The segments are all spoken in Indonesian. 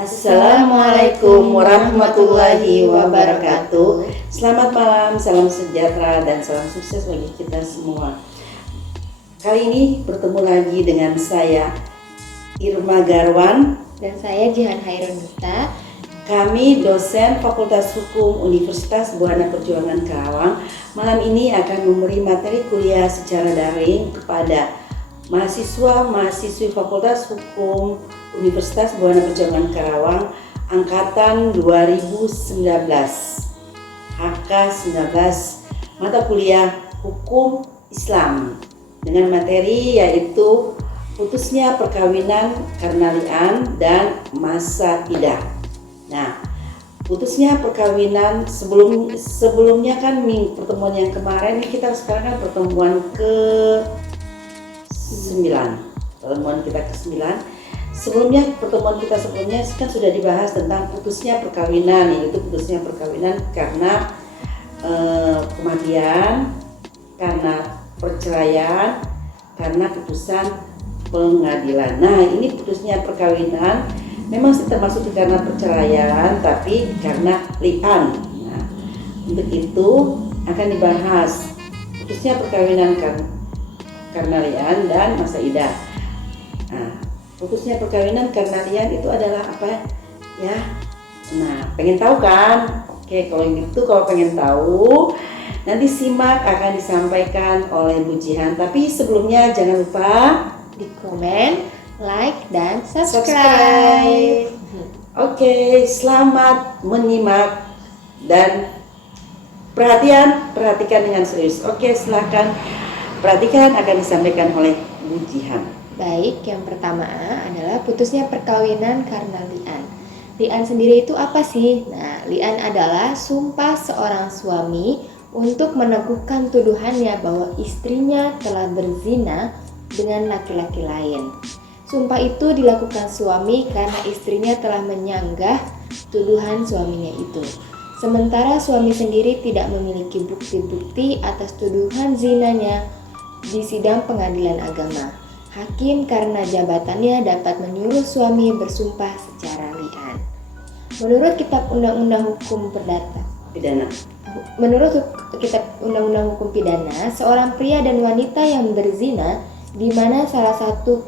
Assalamualaikum warahmatullahi wabarakatuh. Selamat malam, salam sejahtera dan salam sukses bagi kita semua. Kali ini bertemu lagi dengan saya Irma Garwan dan saya Jihan Hairun Duta. Kami dosen Fakultas Hukum Universitas Buana Perjuangan Karawang. Malam ini akan memberi materi kuliah secara daring kepada mahasiswa-mahasiswi Fakultas Hukum Universitas Buana Perjuangan Karawang angkatan 2019 HK 19 mata kuliah Hukum Islam dengan materi yaitu putusnya perkawinan karena li'an dan masa idah. Nah, putusnya perkawinan sebelumnya kan pertemuan yang kemarin ini kita sekarang kan pertemuan ke-9. Pertemuan kita ke-9. Sebelumnya pertemuan kita sebelumnya kan sudah dibahas tentang putusnya perkawinan, yaitu putusnya perkawinan karena kematian, karena perceraian, karena putusan pengadilan. Nah, ini putusnya perkawinan memang termasuk karena perceraian, tapi karena li'an. Nah, untuk itu akan dibahas putusnya perkawinan karena li'an dan masa idah. Nah, putusnya perkawinan karena li'an itu adalah apa ya? Nah, pengen tahu kan? Oke, kalau pengen tahu, nanti simak akan disampaikan oleh Bu Jihan. Tapi sebelumnya jangan lupa di komen, like, dan subscribe. Oke, selamat menyimak dan perhatikan dengan serius. Oke, silakan perhatikan akan disampaikan oleh Bu Jihan. Baik, yang pertama adalah putusnya perkawinan karena li'an. Li'an sendiri itu apa sih? Nah, li'an adalah sumpah seorang suami untuk meneguhkan tuduhannya bahwa istrinya telah berzina dengan laki-laki lain. Sumpah itu dilakukan suami karena istrinya telah menyanggah tuduhan suaminya itu. Sementara suami sendiri tidak memiliki bukti-bukti atas tuduhan zinanya di sidang pengadilan agama. Hakim karena jabatannya dapat menyuruh suami bersumpah secara li'an. Menurut Kitab Undang-Undang Hukum Pidana. Menurut Kitab Undang-Undang Hukum Pidana, seorang pria dan wanita yang berzina di mana salah satu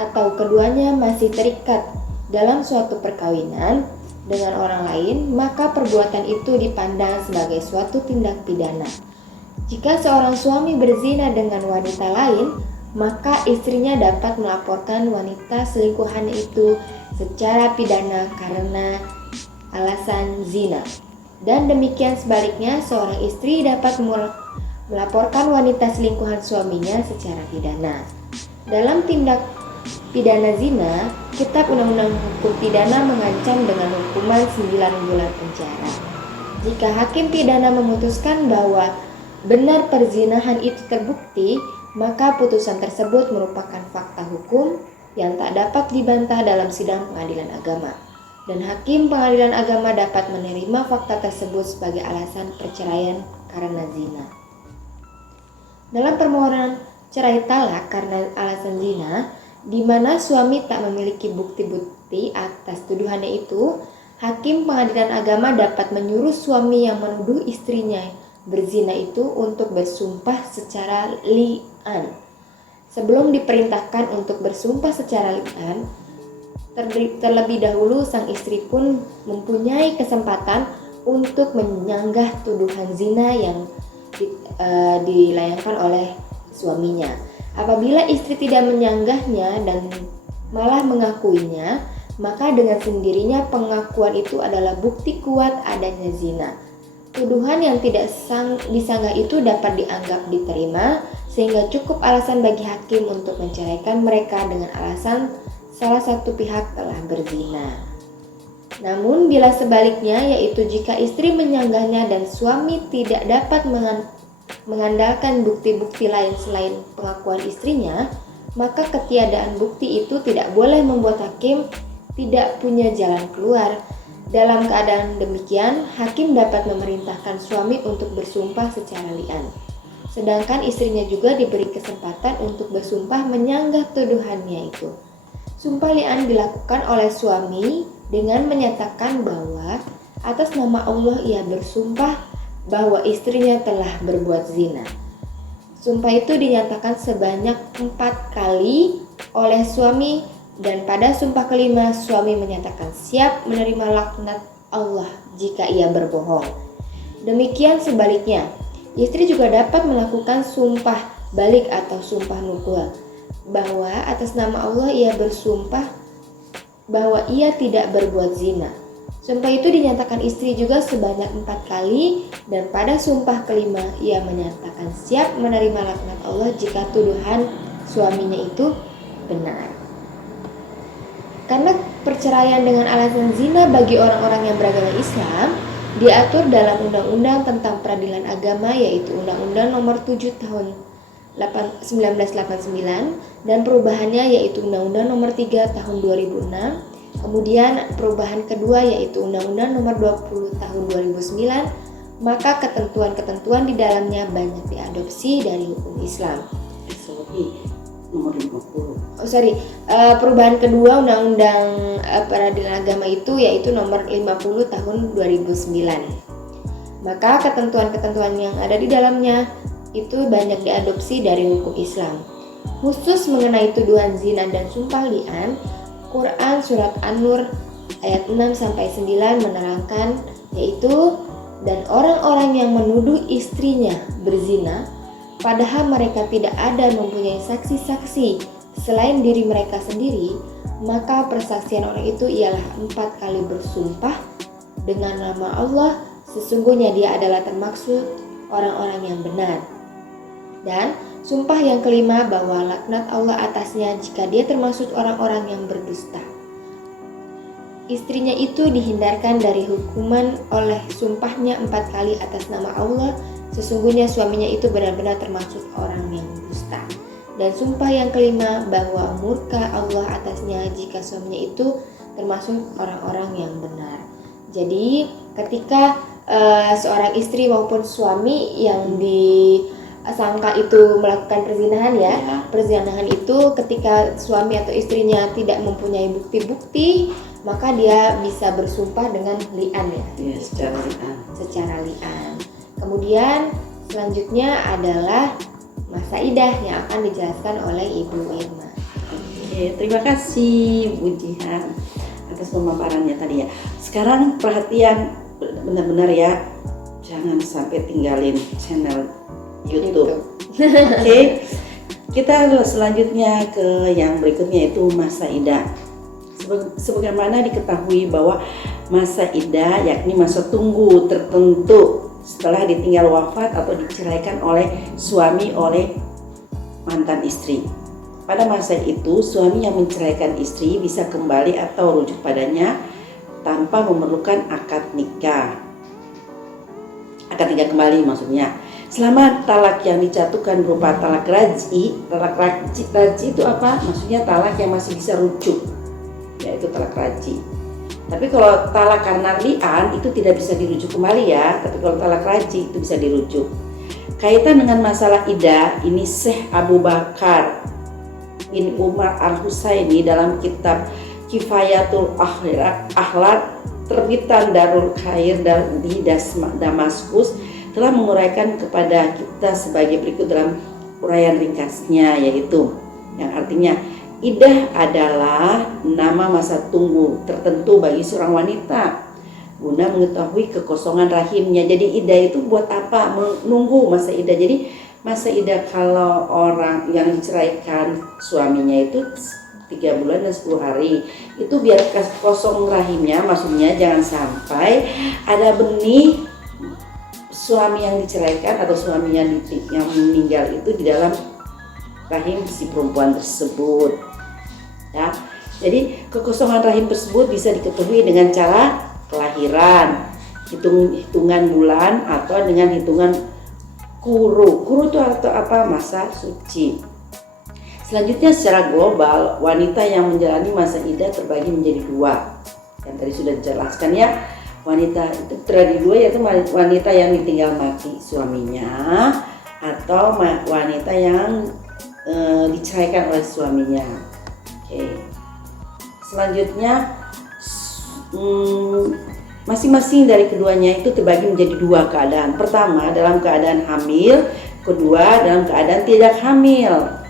atau keduanya masih terikat dalam suatu perkawinan dengan orang lain, maka perbuatan itu dipandang sebagai suatu tindak pidana. Jika seorang suami berzina dengan wanita lain, maka istrinya dapat melaporkan wanita selingkuhannya itu secara pidana karena alasan zina. Dan demikian sebaliknya, seorang istri dapat melaporkan wanita selingkuhan suaminya secara pidana. Dalam tindak pidana zina, Kitab Undang-Undang Hukum Pidana mengancam dengan hukuman 9 bulan penjara. Jika hakim pidana memutuskan bahwa benar perzinahan itu terbukti, maka putusan tersebut merupakan fakta hukum yang tak dapat dibantah dalam sidang pengadilan agama. Dan hakim pengadilan agama dapat menerima fakta tersebut sebagai alasan perceraian karena zina. Dalam permohonan cerai talak karena alasan zina, di mana suami tak memiliki bukti-bukti atas tuduhannya itu, hakim pengadilan agama dapat menyuruh suami yang menuduh istrinya berzina itu untuk bersumpah secara li'an. Sebelum diperintahkan untuk bersumpah secara li'an, terlebih dahulu sang istri pun mempunyai kesempatan untuk menyanggah tuduhan zina yang dilayangkan oleh suaminya. Apabila istri tidak menyanggahnya dan malah mengakuinya, maka dengan sendirinya pengakuan itu adalah bukti kuat adanya zina. Tuduhan yang tidak disanggah itu dapat dianggap diterima, sehingga cukup alasan bagi hakim untuk menceraikan mereka dengan alasan salah satu pihak telah berzina. Namun bila sebaliknya, yaitu jika istri menyanggahnya dan suami tidak dapat mengandalkan bukti-bukti lain selain pengakuan istrinya, maka ketiadaan bukti itu tidak boleh membuat hakim tidak punya jalan keluar. Dalam keadaan demikian, hakim dapat memerintahkan suami untuk bersumpah secara li'an. Sedangkan istrinya juga diberi kesempatan untuk bersumpah menyanggah tuduhannya itu. Sumpah li'an dilakukan oleh suami dengan menyatakan bahwa atas nama Allah ia bersumpah bahwa istrinya telah berbuat zina. Sumpah itu dinyatakan sebanyak 4 kali oleh suami, dan pada sumpah kelima suami menyatakan siap menerima laknat Allah jika ia berbohong. Demikian sebaliknya, istri juga dapat melakukan sumpah balik atau sumpah nukul, bahwa atas nama Allah ia bersumpah bahwa ia tidak berbuat zina. Sumpah itu dinyatakan istri juga sebanyak 4 kali, dan pada sumpah kelima ia menyatakan siap menerima laknat Allah jika tuduhan suaminya itu benar. Karena perceraian dengan alasan zina bagi orang-orang yang beragama Islam diatur dalam Undang-Undang tentang Peradilan Agama, yaitu Undang-Undang Nomor 7 Tahun 1989, dan perubahannya yaitu Undang-Undang Nomor 3 Tahun 2006. Kemudian perubahan kedua yaitu Undang-Undang Nomor 20 Tahun 2009, maka ketentuan-ketentuan di dalamnya banyak diadopsi dari hukum Islam. Nomor 50. Perubahan kedua Undang-Undang Peradilan Agama itu yaitu Nomor 50 Tahun 2009. Maka ketentuan-ketentuan yang ada di dalamnya itu banyak diadopsi dari hukum Islam. Khusus mengenai tuduhan zina dan sumpah li'an, Quran Surat An-Nur ayat 6-9 menerangkan, yaitu, dan orang-orang yang menuduh istrinya berzina padahal mereka tidak ada mempunyai saksi-saksi selain diri mereka sendiri, maka persaksian orang itu ialah 4 kali bersumpah dengan nama Allah, sesungguhnya dia adalah termaksud orang-orang yang benar. Dan sumpah yang kelima bahwa laknat Allah atasnya jika dia termasuk orang-orang yang berdusta. Istrinya itu dihindarkan dari hukuman oleh sumpahnya 4 kali atas nama Allah, sesungguhnya suaminya itu benar-benar termasuk orang yang dusta. Dan sumpah yang kelima bahwa murka Allah atasnya jika suaminya itu termasuk orang-orang yang benar. Jadi ketika seorang istri maupun suami yang disangka itu melakukan perzinahan perzinahan itu ketika suami atau istrinya tidak mempunyai bukti-bukti, maka dia bisa bersumpah dengan li'an secara li'an. Kemudian selanjutnya adalah masa idah yang akan dijelaskan oleh Ibu Irma. Oke, terima kasih Bu Jihan atas pemaparannya tadi ya. Sekarang perhatian benar-benar ya, jangan sampai tinggalin channel YouTube. Oke, kita selanjutnya ke yang berikutnya yaitu masa idah. Sebagaimana diketahui bahwa masa idah yakni masa tunggu tertentu setelah ditinggal wafat atau diceraikan oleh suami oleh mantan istri. Pada masa itu, suami yang menceraikan istri bisa kembali atau rujuk padanya tanpa memerlukan akad nikah. Akad nikah kembali maksudnya. Selama talak yang dijatuhkan berupa talak raj'i. Talak raj'i itu apa? Maksudnya talak yang masih bisa rujuk, yaitu talak raj'i. Tapi kalau talak karena li'an itu tidak bisa dirujuk kembali ya. Tapi kalau talak raj'i itu bisa dirujuk. Kaitan dengan masalah idah, ini Syekh Abu Bakar bin Umar Al-Husaini dalam kitab Kifayatul Akhlaq terbitan Darul Khair di Damaskus telah menguraikan kepada kita sebagai berikut dalam uraian ringkasnya, yaitu yang artinya idah adalah nama masa tunggu tertentu bagi seorang wanita guna mengetahui kekosongan rahimnya. Jadi idah itu buat apa? Menunggu masa idah. Jadi masa idah kalau orang yang diceraikan suaminya itu 3 bulan dan 10 hari itu biar kosong rahimnya, maksudnya jangan sampai ada benih suami yang diceraikan atau suami yang meninggal itu di dalam rahim si perempuan tersebut ya. Jadi kekosongan rahim tersebut bisa diketahui dengan cara kelahiran, hitungan bulan atau dengan hitungan kuru itu atau apa? Masa suci. Selanjutnya secara global, wanita yang menjalani masa idah terbagi menjadi 2. Yang tadi sudah dijelaskan ya. Wanita itu terbagi 2, yaitu wanita yang ditinggal mati suaminya atau wanita yang diceraikan oleh suaminya. Oke. Selanjutnya masing-masing dari keduanya itu terbagi menjadi dua keadaan. Pertama dalam keadaan hamil, kedua dalam keadaan tidak hamil.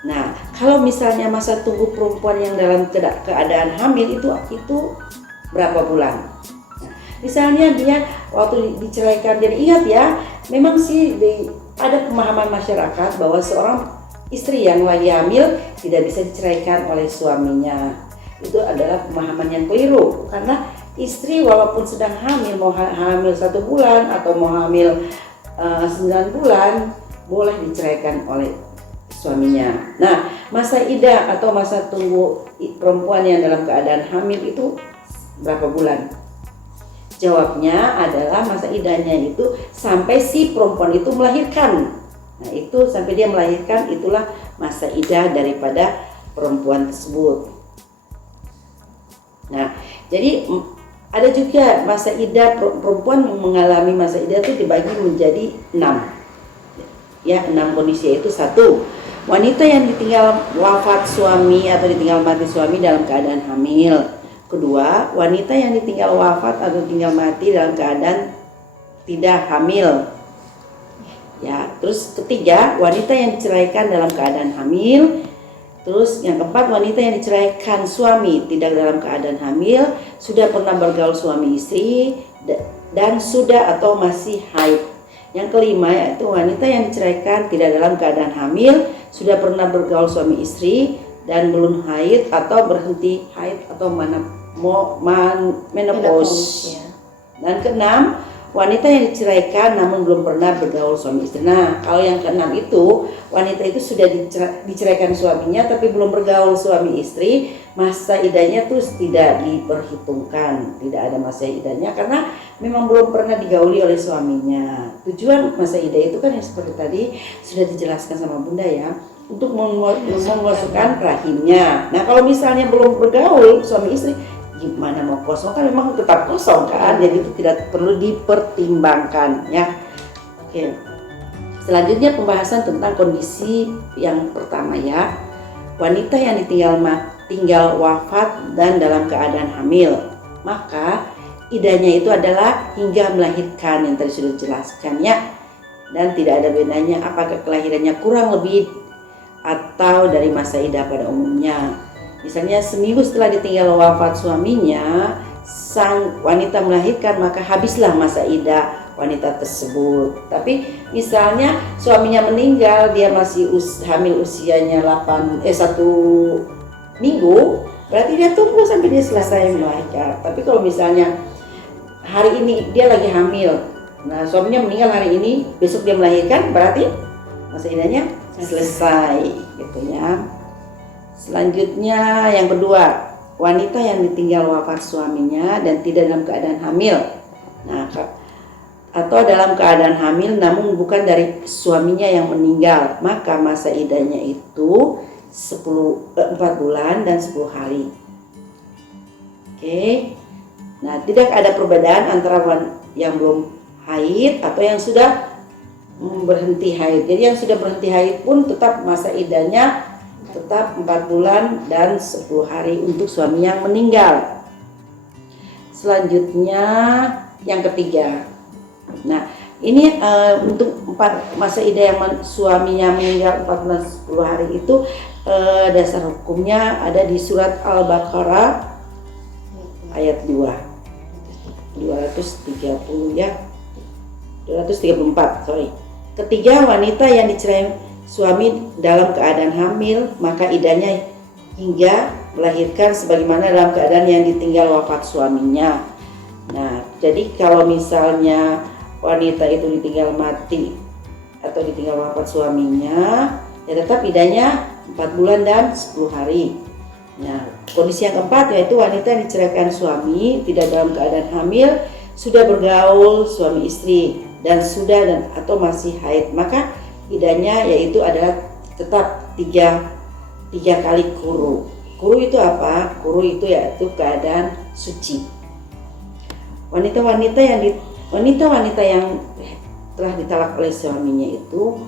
Nah, kalau misalnya masa tunggu perempuan yang dalam keadaan hamil itu berapa bulan? Nah, misalnya dia waktu diceraikan, jadi ingat ya, memang sih ada pemahaman masyarakat bahwa seorang istri yang lagi hamil tidak bisa diceraikan oleh suaminya. Itu adalah pemahaman yang keliru, karena istri walaupun sedang hamil, mau hamil 1 bulan atau mau hamil 9 bulan, boleh diceraikan oleh suaminya. Nah, masa idah atau masa tunggu perempuan yang dalam keadaan hamil itu berapa bulan? Jawabnya adalah masa idahnya itu sampai si perempuan itu melahirkan. Nah, itu sampai dia melahirkan, itulah masa idah daripada perempuan tersebut. Nah, jadi ada juga masa idah perempuan yang mengalami masa idah itu dibagi menjadi 6. Ya, 6 kondisi, yaitu 1. Wanita yang ditinggal wafat suami atau ditinggal mati suami dalam keadaan hamil. Kedua, wanita yang ditinggal wafat atau tinggal mati dalam keadaan tidak hamil. Ya, terus ketiga, wanita yang diceraikan dalam keadaan hamil. Terus yang keempat, wanita yang diceraikan suami tidak dalam keadaan hamil, sudah pernah bergaul suami istri dan sudah atau masih haid. Yang kelima yaitu wanita yang diceraikan tidak dalam keadaan hamil, sudah pernah bergaul suami istri dan belum haid atau berhenti haid atau menopause. Ya. Dan keenam, wanita yang diceraikan namun belum pernah bergaul suami istri. Nah, kalau yang keenam itu, wanita itu sudah diceraikan suaminya tapi belum bergaul suami istri, masa idahnya tuh tidak diperhitungkan, tidak ada masa idahnya karena memang belum pernah digauli oleh suaminya. Tujuan masa idah itu kan yang seperti tadi sudah dijelaskan sama Bunda ya, untuk memasukkan rahimnya. Nah, kalau misalnya belum bergaul suami istri, gimana mau kosong, kan memang tetap kosong kan, jadi itu tidak perlu dipertimbangkan ya. Oke, selanjutnya pembahasan tentang kondisi yang pertama ya, wanita yang tinggal wafat dan dalam keadaan hamil, maka idahnya itu adalah hingga melahirkan yang tadi sudah dijelaskan ya, dan tidak ada bedanya apakah kelahirannya kurang lebih atau dari masa idah pada umumnya. Misalnya seminggu setelah ditinggal wafat suaminya, sang wanita melahirkan, maka habislah masa idah wanita tersebut. Tapi misalnya suaminya meninggal, dia masih hamil usianya 1 minggu, berarti dia tunggu sampai dia selesai melahirkan. Tapi kalau misalnya hari ini dia lagi hamil, nah suaminya meninggal hari ini, besok dia melahirkan, berarti masa idahnya selesai gitu ya. Selanjutnya yang kedua, wanita yang ditinggal wafat suaminya dan tidak dalam keadaan hamil. Nah, atau dalam keadaan hamil namun bukan dari suaminya yang meninggal, maka masa idahnya itu 4 bulan dan 10 hari. Oke. Nah, tidak ada perbedaan antara yang belum haid atau yang sudah berhenti haid. Jadi yang sudah berhenti haid pun tetap masa idahnya tetap 4 bulan dan 10 hari untuk suami yang meninggal. Selanjutnya yang ketiga. Nah, ini untuk masa idah yang suaminya meninggal 4 bulan 10 hari itu dasar hukumnya ada di surat Al-Baqarah ayat 230 ya. 234, sorry. Ketiga, wanita yang dicerai suami dalam keadaan hamil, maka idahnya hingga melahirkan sebagaimana dalam keadaan yang ditinggal wafat suaminya. Nah, jadi kalau misalnya wanita itu ditinggal mati atau ditinggal wafat suaminya, ya tetap idahnya 4 bulan dan 10 hari. Nah, kondisi yang keempat yaitu wanita yang diceraikan suami tidak dalam keadaan hamil, sudah bergaul suami istri dan sudah dan atau masih haid, maka idahnya yaitu adalah tetap tiga kali kuru. Kuru itu apa? Kuru itu yaitu keadaan suci. Wanita-wanita yang telah ditalak oleh suaminya itu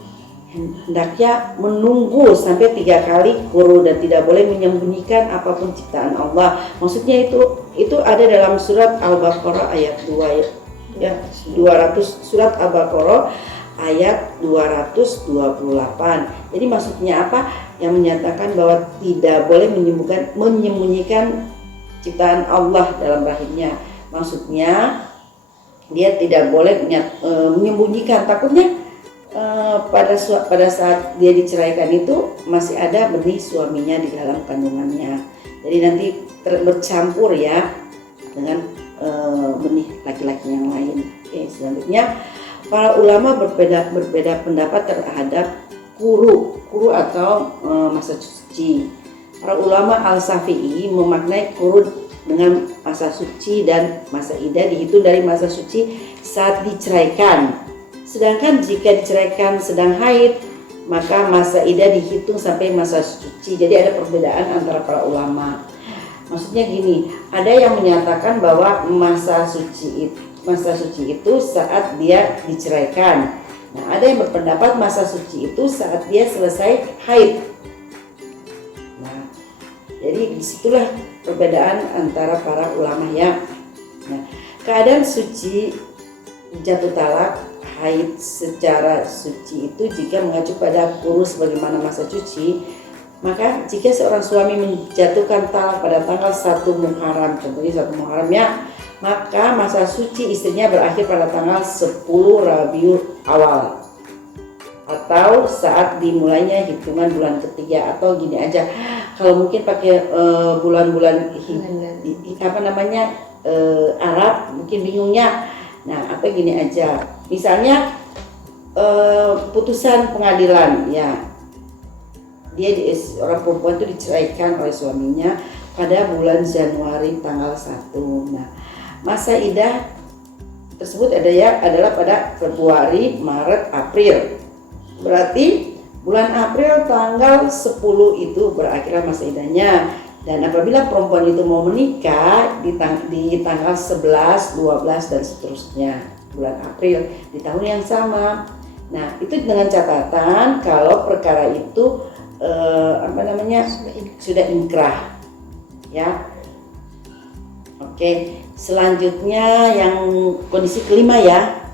hendaknya menunggu sampai 3 kali quru dan tidak boleh menyembunyikan apapun ciptaan Allah. Maksudnya itu ada dalam surat Al-Baqarah ayat 2 ya 200, surat Al-Baqarah ayat 228. Jadi maksudnya apa? Yang menyatakan bahwa tidak boleh menyembunyikan ciptaan Allah dalam rahimnya. Maksudnya dia tidak boleh menyembunyikan, takutnya pada saat dia diceraikan itu masih ada benih suaminya di dalam kandungannya. Jadi nanti bercampur ya dengan benih laki-laki yang lain. Oke, selanjutnya para ulama berbeda pendapat terhadap quru atau masa suci. Para ulama Al-Syafi'i memaknai quru dengan masa suci dan masa iddah dihitung dari masa suci saat diceraikan. Sedangkan jika diceraikan sedang haid, maka masa iddah dihitung sampai masa suci. Jadi ada perbedaan antara para ulama. Maksudnya gini, ada yang menyatakan bahwa masa suci itu saat dia diceraikan. Nah, ada yang berpendapat masa suci itu saat dia selesai haid. Nah, jadi disitulah perbedaan antara para ulama ya. Nah, keadaan suci jatuh talak haid secara suci itu jika mengacu pada quru sebagaimana masa suci, maka jika seorang suami menjatuhkan talak pada tanggal 1 Muharram, contohnya 1 Muharram ya, maka masa suci istrinya berakhir pada tanggal 10 Rabiul Awal atau saat dimulainya hitungan bulan ketiga. Atau gini aja, kalau mungkin pakai bulan-bulan Arab mungkin bingungnya. Nah, atau gini aja, misalnya putusan pengadilan ya, orang perempuan itu diceraikan oleh suaminya pada bulan Januari tanggal 1. Nah, masa iddah tersebut adalah pada Februari, Maret, April. Berarti bulan April tanggal 10 itu berakhir masa iddahnya. Dan apabila perempuan itu mau menikah di tanggal 11, 12 dan seterusnya bulan April di tahun yang sama. Nah, itu dengan catatan kalau perkara itu sudah inkrah ya. Oke, selanjutnya yang kondisi kelima ya.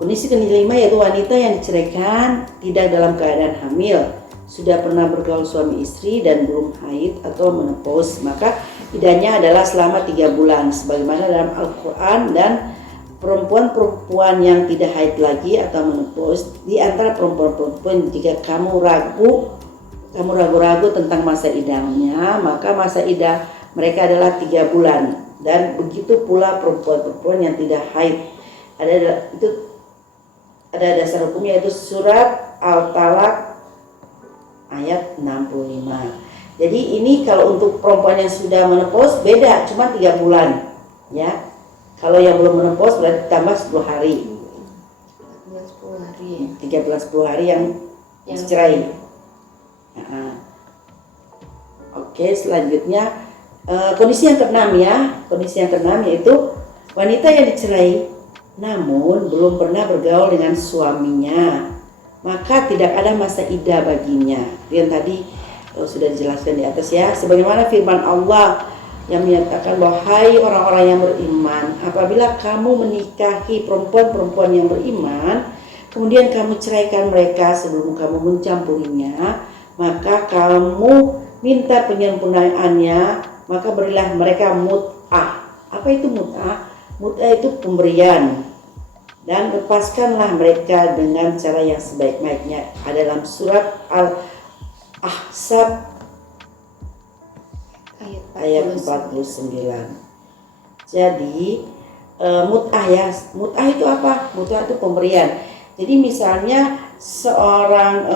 Kondisi kelima yaitu wanita yang diceraikan tidak dalam keadaan hamil, sudah pernah bergaul suami istri dan belum haid atau menopause, maka iddahnya adalah selama 3 bulan sebagaimana dalam Al-Quran. Dan perempuan-perempuan yang tidak haid lagi atau menopause di antara perempuan-perempuan, jika kamu ragu-ragu tentang masa iddahnya, maka masa iddah mereka adalah 3 bulan. Dan begitu pula perempuan-perempuan yang tidak haid. Ada dasar hukumnya, yaitu surat Al-Talaq ayat 65. Jadi ini kalau untuk perempuan yang sudah menopause beda, cuma 3 bulan ya. Kalau yang belum menopause berarti tambah 10 hari. 3 bulan 10 hari yang dicerai. Oke, selanjutnya kondisi yang keenam ya. Kondisi yang keenam yaitu wanita yang dicerai namun belum pernah bergaul dengan suaminya, maka tidak ada masa iddah baginya. Yang tadi sudah dijelaskan di atas ya, sebagaimana firman Allah yang menyatakan bahwa hai orang-orang yang beriman, apabila kamu menikahi perempuan-perempuan yang beriman, kemudian kamu ceraikan mereka sebelum kamu mencampurinya, maka kamu minta penyempurnaannya, maka berilah mereka mut'ah. Apa itu mut'ah? Mut'ah itu pemberian. Dan lepaskanlah mereka dengan cara yang sebaik-baiknya. Ada dalam surat Al-Ahzab ayat 49. Jadi mut'ah ya. Mut'ah itu apa? Mut'ah itu pemberian. Jadi misalnya seorang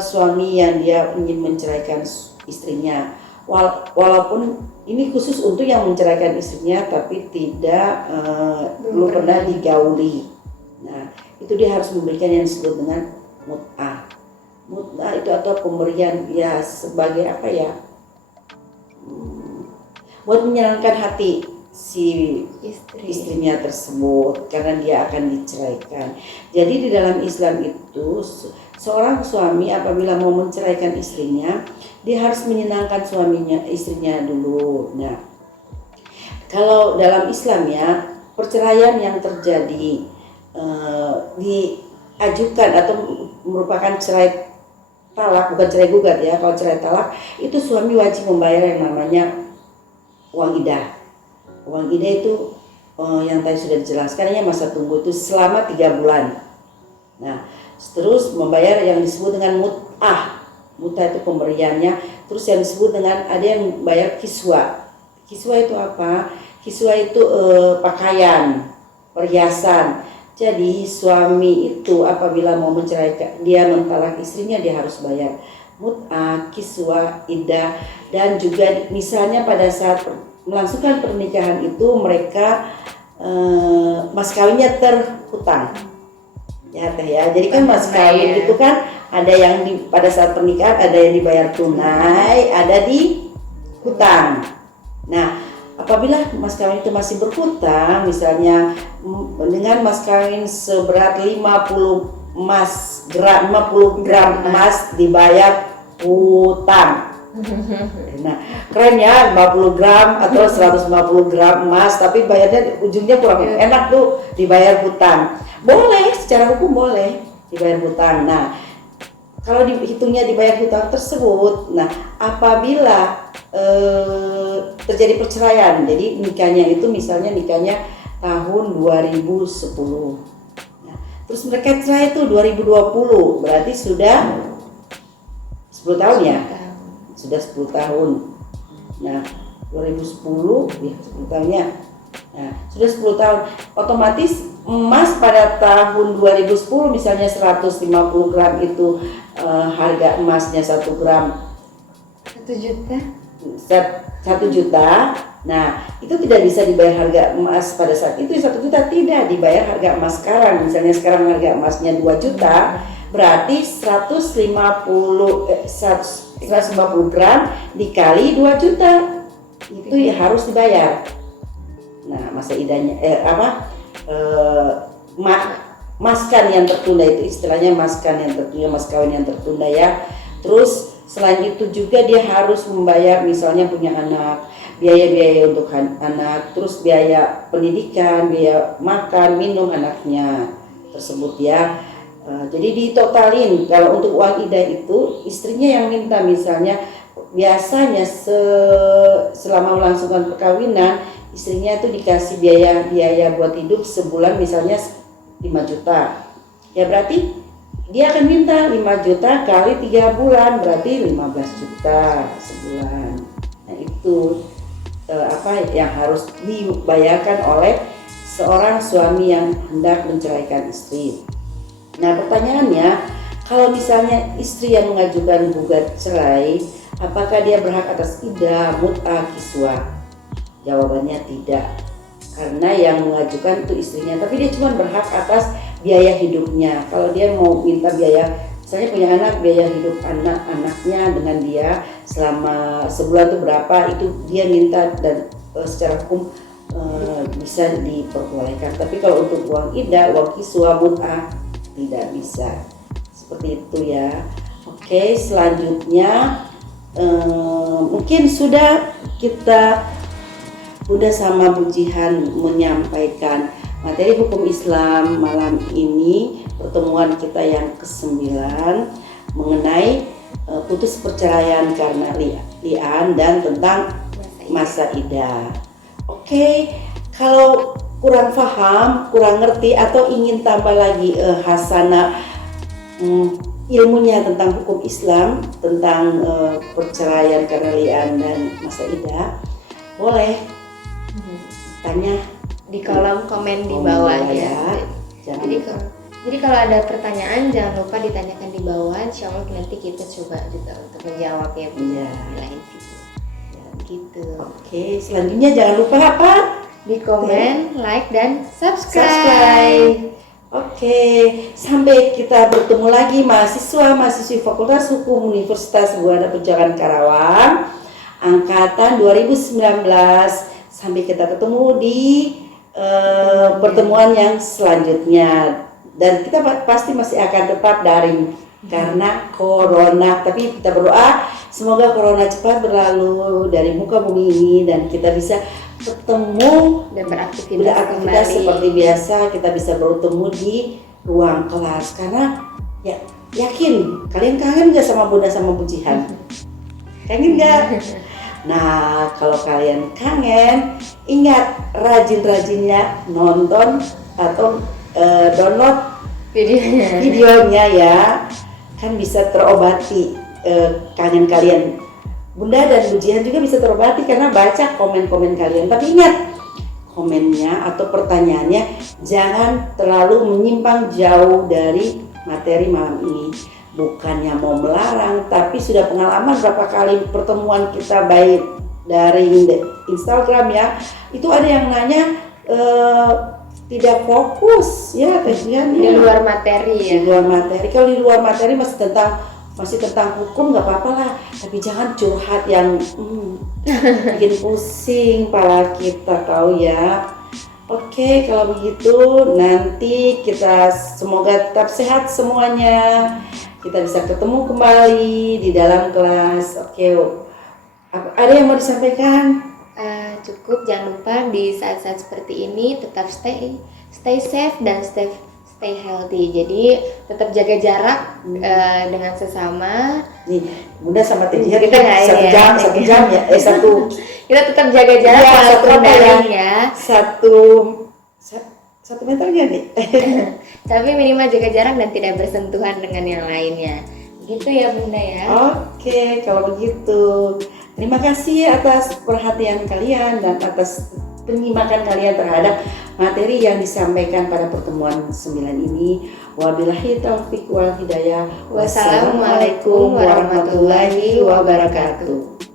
suami yang dia ingin menceraikan istrinya, walaupun ini khusus untuk yang menceraikan istrinya tapi tidak belum pernah digauli. Nah, itu dia harus memberikan yang disebut dengan mut'ah. Mut'ah itu atau pemberian ya sebagai apa ya? Buat menyenangkan hati si istrinya tersebut karena dia akan diceraikan. Jadi di dalam Islam itu seorang suami apabila mau menceraikan istrinya, dia harus menyenangkan istrinya dulu. Nah, kalau dalam Islam ya, perceraian yang terjadi diajukan atau merupakan cerai talak, bukan cerai gugat ya. Kalau cerai talak itu suami wajib membayar yang namanya uang idah. Uang idah itu yang tadi sudah dijelaskan ya, masa tunggu itu selama 3 bulan. Nah, terus membayar yang disebut dengan mut'ah. Mut'ah itu pemberiannya. Terus yang disebut dengan ada yang bayar kiswa. Kiswa itu apa? Kiswa itu pakaian, perhiasan. Jadi suami itu apabila mau menceraikan, dia mentalak istrinya, dia harus bayar mut'ah, kiswa, iddah, dan juga misalnya pada saat melangsungkan pernikahan itu mereka mas kawinnya terhutang. Ya teh ya. Jadi kan mas kawin itu kan ada yang pada saat pernikahan ada yang dibayar tunai, ada di hutang. Nah, apabila mas kawin itu masih berhutang, misalnya dengan mas kawin seberat 50 gram emas dibayar hutang. Nah, keren ya, 50 gram atau 150 gram emas, tapi bayarnya ujungnya kurang enak tuh, dibayar hutang. Boleh, secara hukum boleh dibayar hutang. Nah, kalau dihitungnya dibayar hutang tersebut, nah apabila terjadi perceraian, jadi nikahnya itu misalnya nikahnya tahun 2010, nah, terus mereka cerai itu 2020, berarti sudah 10 tahun ya, sudah 10 tahun. Nah 2010 ya 10 tahunnya. Nah, sudah 10 tahun, otomatis emas pada tahun 2010 misalnya 150 gram itu harga emasnya 1 gram 1 juta. 1 juta. Nah, itu tidak bisa dibayar harga emas pada saat itu 1 juta, tidak dibayar harga emas sekarang. Misalnya sekarang harga emasnya 2 juta, berarti 150 gram dikali 2 juta. Itu ya harus dibayar. Nah, masa idahnya maskan yang tertunda, itu istilahnya maskan yang tertunda, mas kawin yang tertunda ya. Terus selain itu juga dia harus membayar misalnya punya anak, biaya-biaya untuk anak, terus biaya pendidikan, biaya makan, minum anaknya tersebut ya. Jadi ditotalin, kalau untuk uang idah itu istrinya yang minta, misalnya biasanya selama melangsungkan perkawinan istrinya itu dikasih biaya buat hidup sebulan misalnya 5 juta. Ya berarti dia akan minta 5 juta kali 3 bulan, berarti 15 juta sebulan. Nah itu apa yang harus dibayarkan oleh seorang suami yang hendak menceraikan istri. Nah pertanyaannya, kalau misalnya istri yang mengajukan gugat cerai, apakah dia berhak atas iddah, mut'ah, kiswah? Jawabannya tidak, karena yang mengajukan itu istrinya, tapi dia cuma berhak atas biaya hidupnya. Kalau dia mau minta biaya, misalnya punya anak, biaya hidup anak-anaknya dengan dia selama sebulan itu berapa, itu dia minta, dan secara hukum bisa diperbolehkan. Tapi kalau untuk uang iddah, uang kiswah, mut'ah tidak bisa. Seperti itu ya. Oke, selanjutnya mungkin sudah kita Bunda sama Bu Jihan menyampaikan materi hukum Islam malam ini, pertemuan kita yang ke-9 mengenai putus perceraian karena li'an dan tentang masa iddah. Oke, kalau kurang paham, kurang ngerti atau ingin tambah lagi hasanah ilmunya tentang hukum Islam, tentang perceraian karena li'an dan masa iddah, boleh tanya di kolom komen di bawah ya. Jadi kalau ada pertanyaan jangan lupa ditanyakan di bawah. Insya Allah nanti kita coba juga untuk menjawabnya di lain video. Ya, gitu. Oke, selanjutnya jangan lupa apa? Di komen, like dan subscribe. Oke, sampai kita bertemu lagi mahasiswi Fakultas Hukum Universitas Buana Pejagan Karawang angkatan 2019. Sampai kita ketemu di pertemuan yang selanjutnya, dan kita pasti masih akan tetap daring karena corona. Tapi kita berdoa semoga corona cepat berlalu dari muka bumi ini dan kita bisa ketemu Dan beraktivitas kembali. seperti biasa. Kita bisa bertemu di ruang kelas karena ya yakin kalian kangen gak sama Bunda sama Bu Jihan? Kangen gak? Nah, kalau kalian kangen, ingat rajin-rajinnya nonton atau download videonya ya, kan bisa terobati kangen kalian. Bunda dan Bu Jihan juga bisa terobati karena baca komen-komen kalian. Tapi ingat, komennya atau pertanyaannya jangan terlalu menyimpang jauh dari materi malam ini. Bukannya mau melarang, tapi sudah pengalaman berapa kali pertemuan kita baik dari Instagram ya, itu ada yang nanya tidak fokus ya kajian Di luar materi ya. Di luar materi. Kalau di luar materi masih tentang hukum nggak apa-apa lah, tapi jangan curhat yang bikin pusing kepala kita, tahu ya. Oke, kalau begitu nanti kita semoga tetap sehat semuanya. Kita bisa ketemu kembali di dalam kelas. Oke, ada yang mau disampaikan? Cukup, jangan lupa di saat-saat seperti ini tetap stay safe dan stay healthy. Jadi tetap jaga jarak dengan sesama. Nih, Bunda sama Teh Jihan Kita nggak satu ini jam ya. Kita tetap jaga jarak Iya, walaupun daring ya. Satu meternya nih. Tapi minimal jaga jarak dan tidak bersentuhan dengan yang lainnya. Gitu ya Bunda ya. Oke, kalau begitu. Terima kasih atas perhatian kalian dan atas penyimakan kalian terhadap materi yang disampaikan pada pertemuan 9 ini. Wabillahi taufiq wal hidayah. Wassalamualaikum warahmatullahi wabarakatuh.